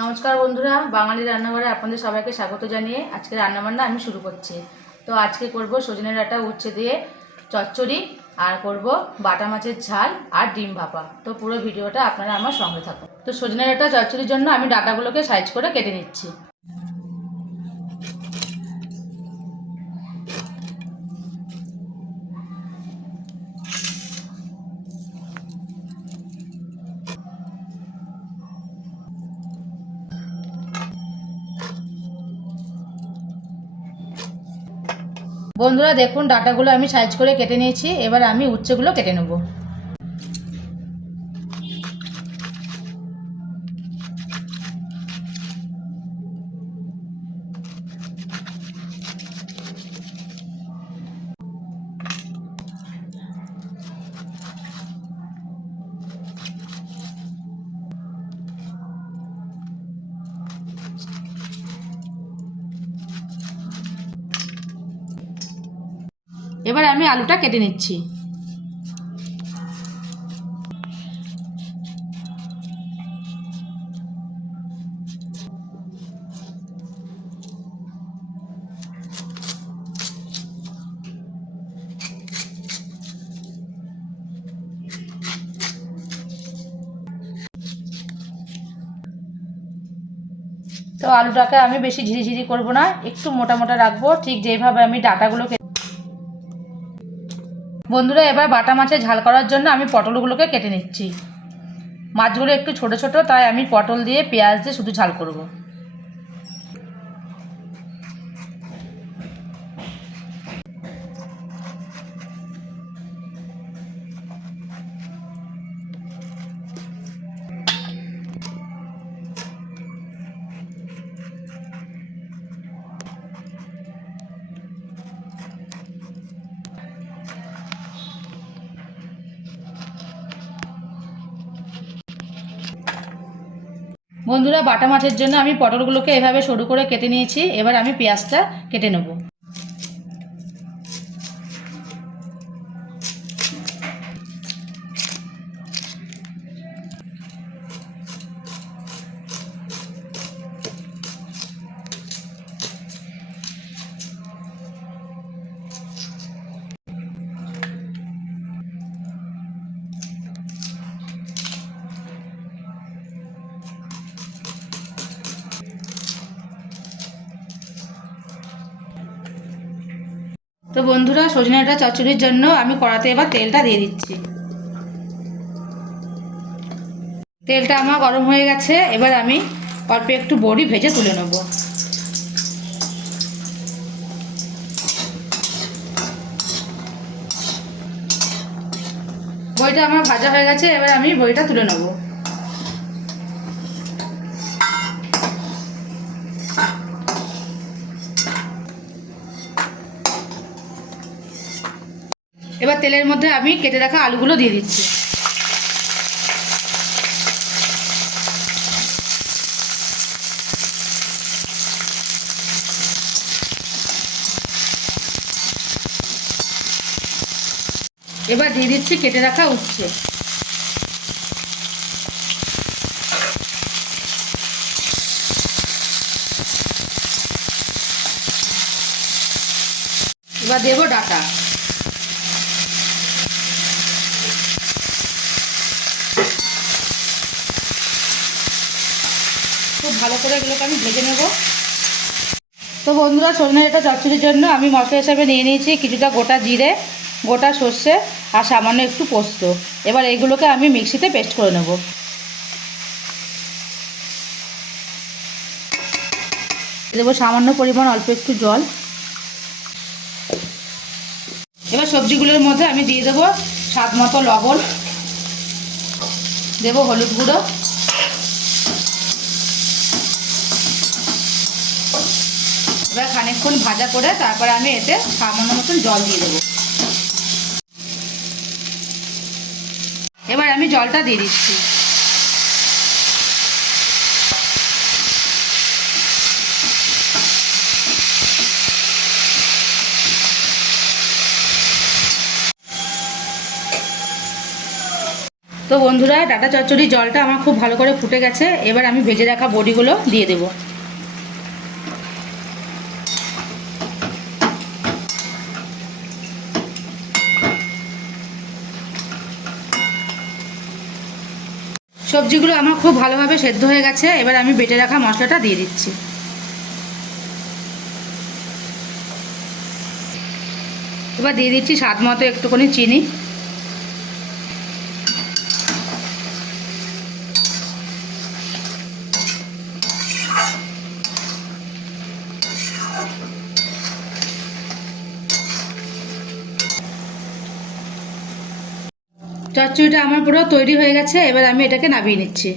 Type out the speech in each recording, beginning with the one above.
নমস্কার বন্ধুরা, বাঙালি রান্নাঘরে আপনাদের সবাইকে স্বাগত জানিয়ে আজকে রান্নাবান্না আমি শুরু করছি। তো আজকে করব সজনে ডাঁটা উচ্ছে দিয়ে চচ্চড়ি, আর করব বাটা মাছের ঝাল আর ডিম ভাপা। তো পুরো ভিডিওটা আপনারা আমার সঙ্গে থাকুন। তো সজনে ডাঁটা চচ্চড়ির জন্য আমি ডাঁটাগুলোকে সাইজ করে কেটে নিচ্ছি। বন্ধুরা দেখুন, ডাঁটাগুলো আমি সাইজ করে কেটে নিয়েছি। এবার আমি উচ্ছেগুলো কেটে নেব। এবার আমি আলুটা কেটে নিচ্ছি। তো আলুটাকে আমি বেশি ঝিরিঝিরি করব না, একটু মোটা মোটা রাখবো, ঠিক যেভাবে আমি ডাঁটাগুলোকে। বন্ধুরা এবার বাটা মাছের ঝাল করার জন্য আমি পটলগুলোকে কেটে নিচ্ছি। মাছগুলো একটু ছোট ছোট, তাই আমি পটল দিয়ে পেঁয়াজ দিয়ে শুধু ঝাল করব। বন্ধুরা বাটা মাছের জন্য আমি পটলগুলোকে এভাবে সরু করে কেটে নিয়েছি। এবার আমি পেঁয়াজটা কেটে নেব। তো বন্ধুরা সজনে ডাঁটা চচ্চড়ির জন্য আমি কড়াতে এবার তেলটা দিয়ে দিচ্ছি। তেলটা আমার গরম হয়ে গেছে। এবার আমি অল্প একটু বড়ি ভেজে তুলে নেব। বড়িটা আমার ভাজা হয়ে গেছে। এবার আমি বড়িটা তুলে নেব। এবার তেলের মধ্যে আমি কেটে রাখা আলুগুলো দিয়ে দিচ্ছি। এবার দিয়ে দিচ্ছি কেটে রাখা উচ্ছে। এবার দেবো ডাঁটা। খুব ভালো করে এগুলোকে আমি ভেজে নেব। তো বন্ধুরা সজনে ডাঁটা চচ্চড়ির জন্য আমি মশলা হিসাবে নিয়ে নিয়েছি কিছুটা গোটা জিরে, গোটা সর্ষে আর সামান্য একটু পোস্ত। এবার এইগুলোকে আমি মিক্সিতে পেস্ট করে নেব। দেবো সামান্য পরিমাণ অল্প একটু জল। এবার সবজিগুলোর মধ্যে আমি দিয়ে দেবো স্বাদ মতো লবণ, দেবো হলুদ গুঁড়ো, এবার খানিকক্ষণ ভাজা করে তারপরে আমি এতে সামান্য মতন জল দিয়ে দেবো। এবার আমি জলটা দিয়ে দিচ্ছি। তো বন্ধুরা, ডাঁটা চচ্চড়ির জলটা আমার খুব ভালো করে ফুটে গেছে। এবার আমি ভেজে রাখা বড়িগুলো দিয়ে দেব। সবজিগুলো আমার খুব ভালোভাবে সেদ্ধ হয়ে গেছে। এবার আমি বেটে রাখা মশলাটা দিয়ে দিচ্ছি। এবার দিয়ে দিচ্ছি স্বাদ মতো একটুখানি চিনি। চচ্চড়িটা আমার পুরো তৈরি হয়ে গেছে। এবার আমি এটাকে নামিয়ে নিচ্ছি।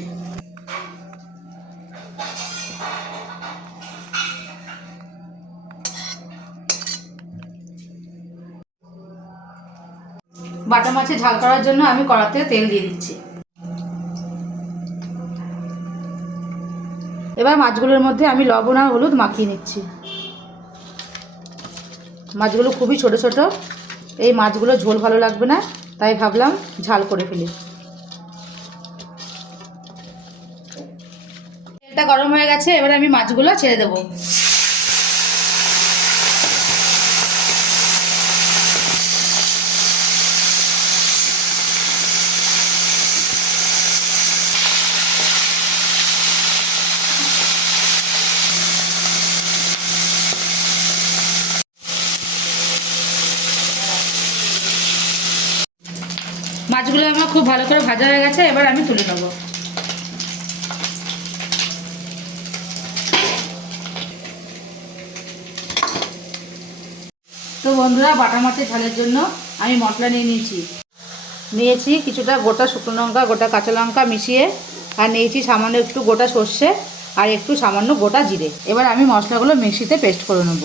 বাটা মাছে ঝাল করার জন্য আমি কড়াতে তেল দিয়ে দিচ্ছি। এবার মাছগুলোর মধ্যে আমি লবণ আর হলুদ মাখিয়ে নিচ্ছি। মাছগুলো খুবই ছোট ছোট, এই মাছগুলো ঝোল ভালো লাগবে না, তাই ভাবলাম ঝাল করে ফেলি। তেলটা গরম হয়ে গেছে। এবার আমি মাছগুলো ছেড়ে দেবো। মাছগুলো আমার খুব ভালো করে ভাজা হয়ে গেছে। এবার আমি তুলে নেব। তো বন্ধুরা, বাটা মাছের ঝালের জন্য আমি মশলা নিয়েছি কিছুটা গোটা শুকনো লঙ্কা, গোটা কাঁচা লঙ্কা মিশিয়ে, আর নিয়েছি সামান্য একটু গোটা সর্ষে আর একটু সামান্য গোটা জিরে। এবার আমি মশলাগুলো মিক্সিতে পেস্ট করে নেব।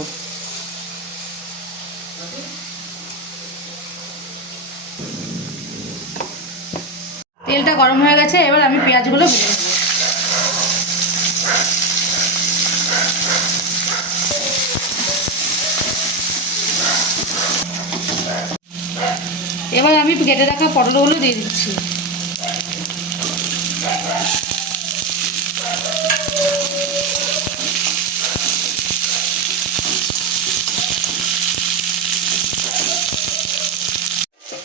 তেলটা গরম হয়ে গেছে। এবার আমি পেঁয়াজগুলো ভেজে নেব। এবার আমি কেটে রাখা পটলগুলো দিয়ে দিচ্ছি।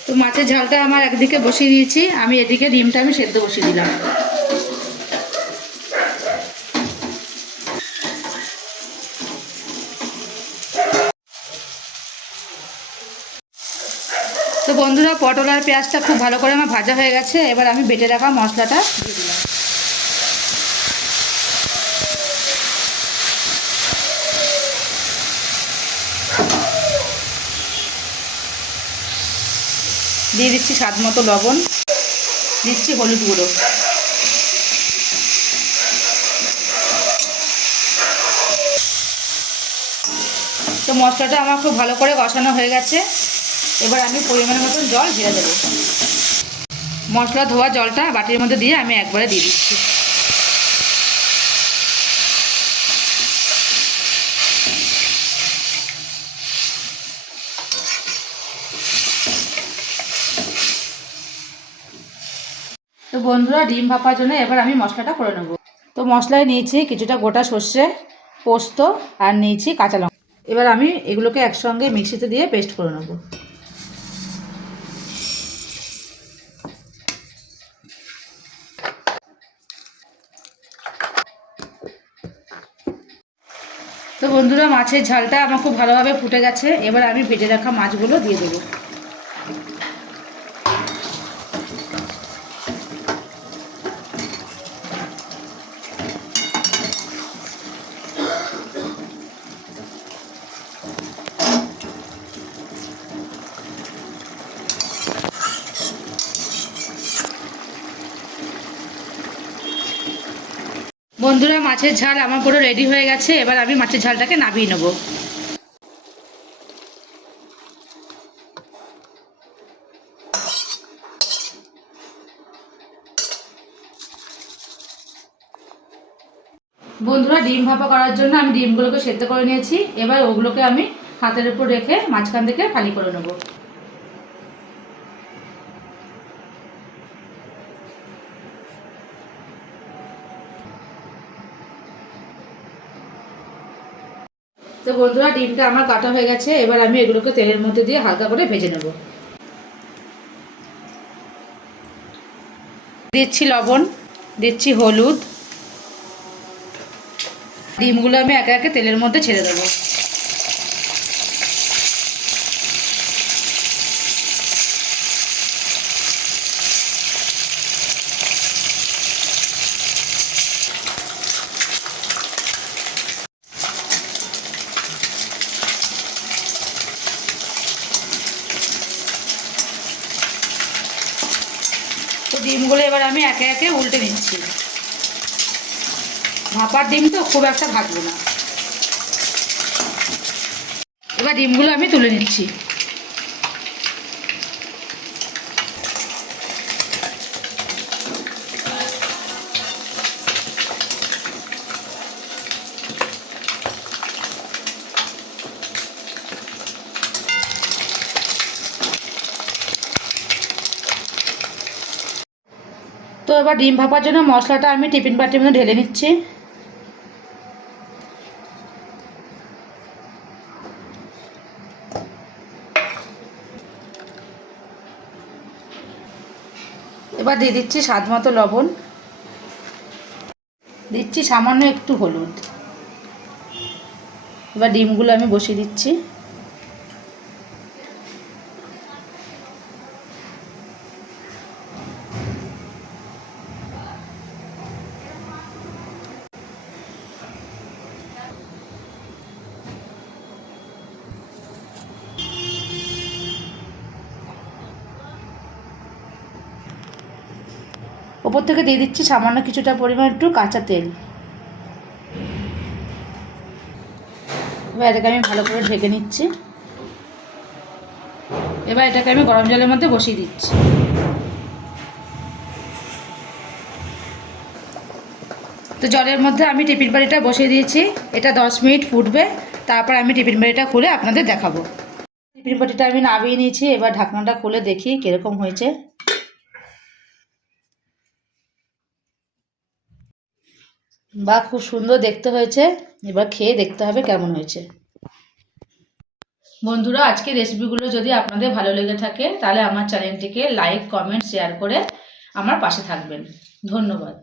তো মাছের ঝালটা আমার একদিকে বসিয়ে দিয়েছি, আমি এদিকে ডিমটা সেদ্ধ বসিয়ে দিলাম। তো বন্ধুরা, পটল আর পেঁয়াজটা খুব ভালো করে আমার ভাজা হয়ে গেছে। এবার আমি বেটে রাখা মশলাটা দিয়ে দিলাম। দিয়ে দিচ্ছি স্বাদ মতো লবণ, দিচ্ছি হলুদ গুঁড়ো। তো মশলাটা আমার খুব ভালো করে কষানো হয়ে গেছে। এবার আমি পরিমাণ মতন জল ঢেলে দেবো। মশলা ধোয়া জলটা বাটির মধ্যে দিয়ে আমি একবারে দিয়ে দিচ্ছি। তো বন্ধুরা, ডিম ভাপার জন্য এবার আমি মশলাটা করে নেব। তো মশলায় নিয়েছি কিছুটা গোটা সর্ষে, পোস্ত আর নিয়েছি কাঁচা লঙ্কা। এবার আমি এগুলোকে একসঙ্গে মিক্সিতে দিয়ে পেস্ট করে নেব। তো বন্ধুরা, মাছের ঝালটা আমার খুব ভালোভাবে ফুটে গেছে। এবার আমি ভেজে রাখা মাছগুলো দিয়ে দেবো। বন্ধুরা, মাছের ঝাল আমার পুরো রেডি হয়ে গেছে। এবার আমি মাছের ঝালটাকে নামিয়ে নেব। বন্ধুরা, ডিম ভাপা করার জন্য আমি ডিমগুলোকে সেদ্ধ করে নিয়েছি। এবার ওগুলোকে আমি হাতের উপর রেখে মাঝখান থেকে ফালি করে নেব। তো বন্ধুরা, ডিমটা আমার কাটা হয়ে গেছে। এবার আমি এগুলোকে তেলের মধ্যে দিয়ে হালকা করে ভেজে নেব। দিচ্ছি লবণ, দিচ্ছি হলুদ, ডিমগুলো আমি একে একে তেলের মধ্যে ছেড়ে দেবো। তো ডিমগুলো এবার আমি একে একে উল্টে নিচ্ছি। ভাপার ডিম তো খুব একটা ভাজবো না। এবার ডিমগুলো আমি তুলে নিচ্ছি। তো এবার ডিম ভাপার জন্য মশলাটা আমি টিফিন বাটির মধ্যে ঢেলে নিচ্ছি। এবার দিয়ে দিচ্ছি স্বাদ মতো লবণ, দিচ্ছি সামান্য একটু হলুদ। এবার ডিমগুলো আমি বসিয়ে দিচ্ছি। ওপর থেকে দিয়ে দিচ্ছি সামান্য কিছুটা পরিমাণ একটু কাঁচা তেল। এবার এটাকে আমি ভালো করে ঢেকে নিচ্ছি। এবার এটাকে আমি গরম জলের মধ্যে বসিয়ে দিচ্ছি। তো জলের মধ্যে আমি টিফিন বাটিটা বসিয়ে দিয়েছি। এটা 10 মিনিট ফুটবে, তারপর আমি টিফিন বাটিটা খুলে আপনাদের দেখাবো। টিফিন বাটিটা আমি নামিয়ে নিয়েছি। এবার ঢাকনাটা খুলে দেখি কীরকম হয়েছে। বা খুব সুন্দর দেখতে হয়েছে। এবার খেয়ে দেখতে হবে কেমন হয়েছে। বন্ধুরা, আজকের রেসিপিগুলো যদি আপনাদের ভালো লেগে থাকে তাহলে আমার চ্যানেলটিকে লাইক, কমেন্ট, শেয়ার করে আমার পাশে থাকবেন। ধন্যবাদ।